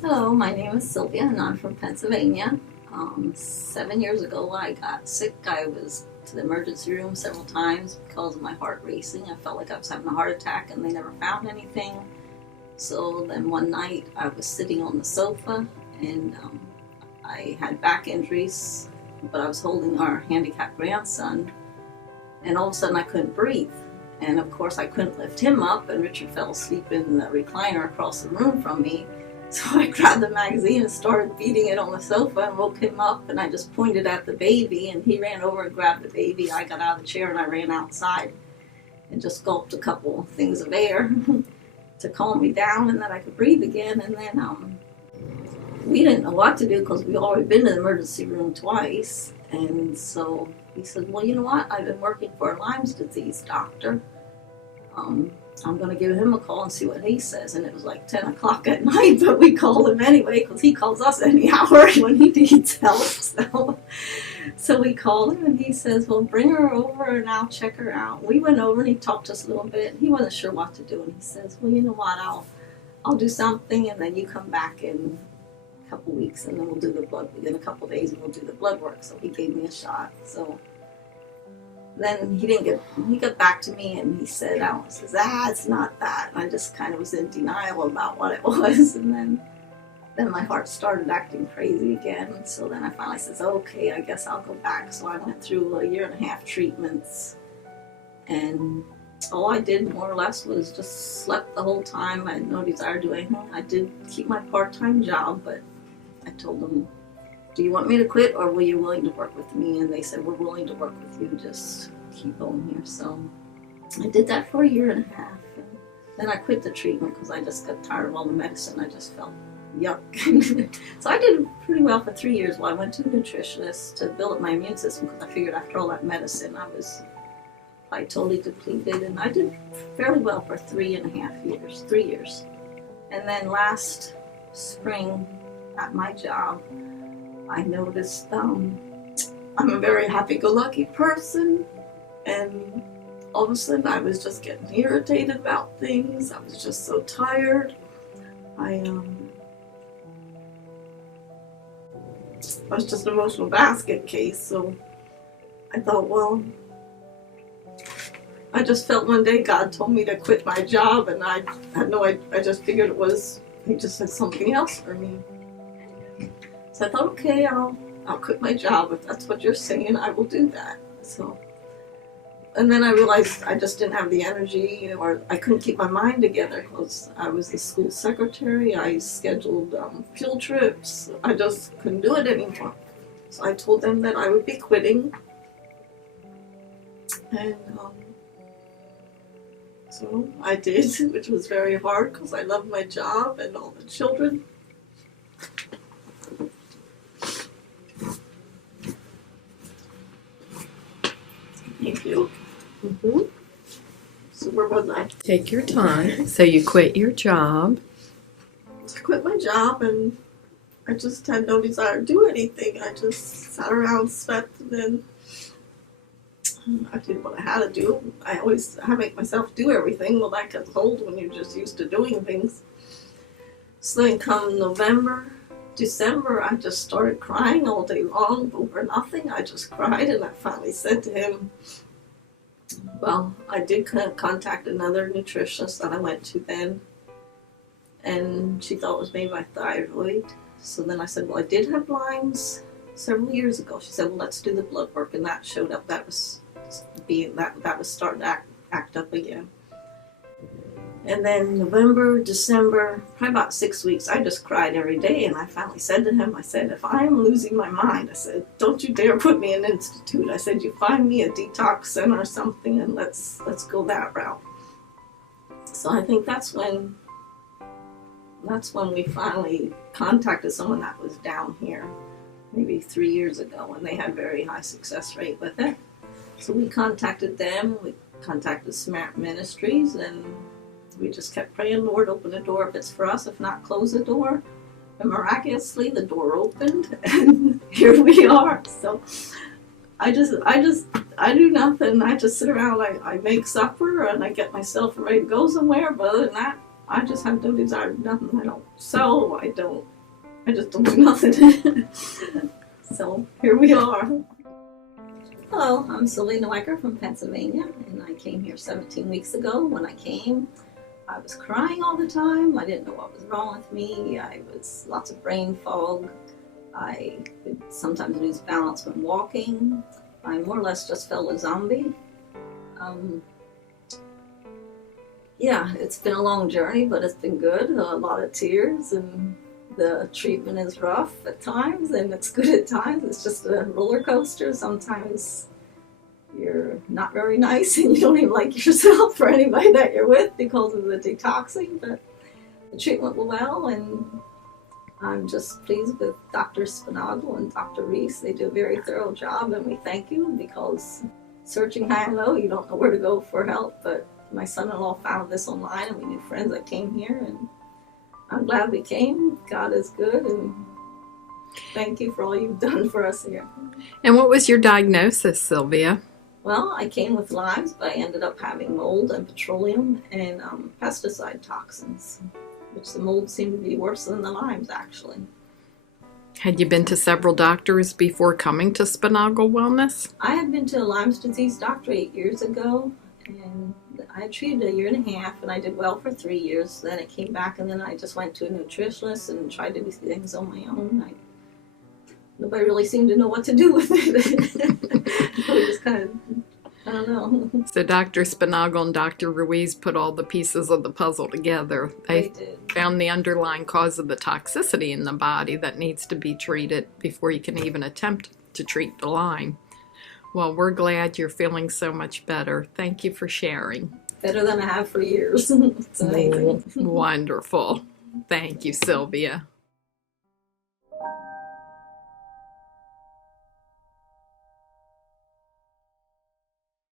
Hello, my name is Sylvia and I'm from Pennsylvania. 7 years ago I got sick. I was to the emergency room several times because of my heart racing. I felt like I was having a heart attack and they never found anything. So then one night I was sitting on the sofa and I had back injuries, but I was holding our handicapped grandson and all of a sudden I couldn't breathe. And of course I couldn't lift him up, and Richard fell asleep in the recliner across the room from me. So I grabbed the magazine and started beating it on the sofa and woke him up, and I just pointed at the baby and he ran over and grabbed the baby. I got out of the chair and I ran outside and just gulped a couple things of air to calm me down and then I could breathe again. And then we didn't know what to do because we'd already been to the emergency room twice. And so he said, well, you know what? I've been working for a Lyme's disease doctor. I'm going to give him a call and see what he says. And it was like 10 o'clock at night, but we called him anyway because he calls us any hour when he needs help. So we called him and he says, well, bring her over and I'll check her out. We went over and he talked to us a little bit. He wasn't sure what to do. And he says, well, you know what? I'll do something and then you come back in a couple weeks and then we'll do the blood. Within a couple days and we'll do the blood work. So he gave me a shot. So then he got back to me and he said, it's not that. And I just kind of was in denial about what it was. And then my heart started acting crazy again. And so then I finally says, okay, I guess I'll go back. So I went through 1.5 years treatments. And all I did more or less was just slept the whole time. I had no desire to do anything. I did keep my part-time job, but I told them, do you want me to quit or were you willing to work with me? And they said, we're willing to work with you, just keep on here. So I did that for 1.5 years. And then I quit the treatment because I just got tired of all the medicine. I just felt yuck. So I did pretty well for 3 years while I went to a nutritionist to build up my immune system because I figured after all that medicine I was probably totally depleted. And I did fairly well for 3 years. And then last spring at my job, I noticed I'm a very happy-go-lucky person, and all of a sudden I was just getting irritated about things. I was just so tired. I was just an emotional basket case, so I thought, well, I just felt one day God told me to quit my job, and I had no idea. I just figured He just had something else for me. So I thought, okay, I'll quit my job. If that's what you're saying, I will do that. So, and then I realized I just didn't have the energy, or I couldn't keep my mind together because I was the school secretary. I scheduled field trips. I just couldn't do it anymore. So I told them that I would be quitting. And so I did, which was very hard because I love my job and all the children. Thank you. Mm-hmm. So where was I? Take your time. So you quit your job. I quit my job and I just had no desire to do anything. I just sat around, slept, and then I did what I had to do. I make myself do everything. Well, that gets old when you're just used to doing things. So then come December, I just started crying all day long over nothing. I just cried, and I finally said to him, well, I did contact another nutritionist that I went to then, and she thought it was maybe my thyroid. So then I said, well, I did have Lyme's several years ago. She said, well, let's do the blood work, and that showed up. That was starting to act up again. And then November, December, probably about 6 weeks, I just cried every day. And I finally said to him, I said, if I am losing my mind, I said, don't you dare put me in an institute. I said, you find me a detox center or something and let's go that route. So I think that's when we finally contacted someone that was down here, maybe 3 years ago, and they had a very high success rate with it. So we contacted them, we contacted Smart Ministries, and we just kept praying, Lord, open the door if it's for us, if not, close the door. And miraculously, the door opened, and here we are. So I do nothing. I just sit around, I make supper, and I get myself ready to go somewhere. But other than that, I just have no desire to do nothing. I don't sew. I just don't do nothing. So here we are. Hello, I'm Sylvia Nowaker from Pennsylvania, and I came here 17 weeks ago. When I came, I was crying all the time. I didn't know what was wrong with me. I was lots of brain fog. I would sometimes lose balance when walking. I more or less just felt a zombie. Yeah, it's been a long journey, but it's been good. A lot of tears, and the treatment is rough at times, and it's good at times. It's just a roller coaster. Sometimes you're not very nice, and you don't even like yourself or anybody that you're with because of the detoxing, but the treatment went well, and I'm just pleased with Dr. Spinagle and Dr. Reese. They do a very thorough job, and we thank you, because searching high and low, you don't know where to go for help, but my son-in-law found this online, and we knew friends that came here, and I'm glad we came. God is good, and thank you for all you've done for us here. And what was your diagnosis, Sylvia? Well, I came with Lyme's, but I ended up having mold and petroleum and pesticide toxins, which the mold seemed to be worse than the Lyme's, actually. Had you been to several doctors before coming to Spinagle Wellness? I had been to a Lyme's disease doctor 8 years ago, and I had treated 1.5 years, and I did well for 3 years. Then it came back, and then I just went to a nutritionist and tried to do things on my own. Nobody really seemed to know what to do with it. We just kind of, I don't know. So Dr. Spinagle and Dr. Ruiz put all the pieces of the puzzle together. They did. Found the underlying cause of the toxicity in the body that needs to be treated before you can even attempt to treat the Lyme. Well, we're glad you're feeling so much better. Thank you for sharing. Better than I have for years. It's amazing. Wonderful. Thank you, Sylvia.